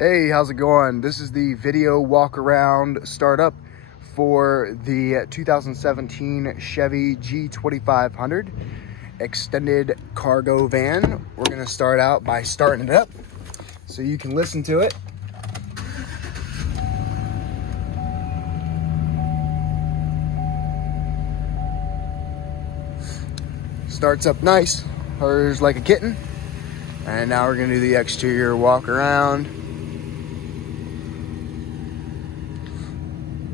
Hey, how's it going? This is the video walk around startup for the 2017 Chevy G2500 extended cargo van. We're gonna start out by starting it up so you can listen to it. Starts up nice, purrs like a kitten. And now we're gonna do the exterior walk around.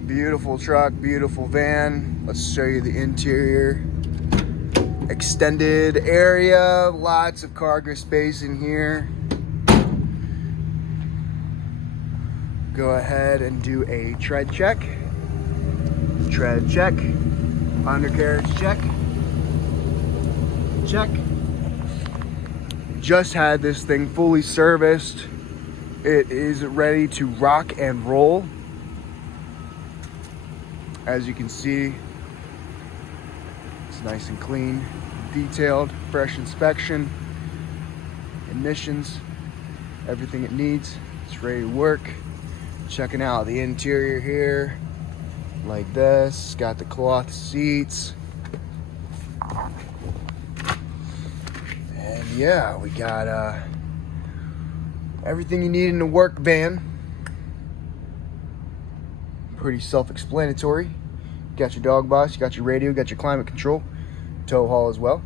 Beautiful truck, beautiful van. Let's show you the interior. Extended area, lots of cargo space in here. Go ahead and do a tread check. Tread check. Undercarriage check. Check. Just had this thing fully serviced. It is ready to rock and roll. As you can see, it's nice and clean, detailed, fresh inspection, emissions, everything it needs. It's ready to work. Checking out the interior here, like this. Got the cloth seats. And yeah, we got everything you need in a work van. Pretty self-explanatory. Got your dog box, you got your radio, got your climate control, tow haul as well.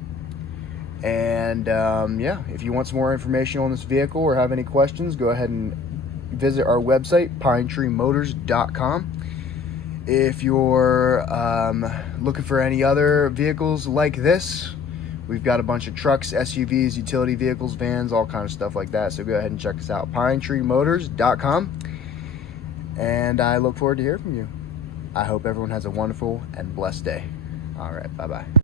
And yeah, if you want some more information on this vehicle or have any questions, go ahead and visit our website, pinetreemotors.com. If you're looking for any other vehicles like this, we've got a bunch of trucks, SUVs, utility vehicles, vans, all kind of stuff like that. So go ahead and check us out, pinetreemotors.com. And I look forward to hearing from you. I hope everyone has a wonderful and blessed day. All right, bye-bye.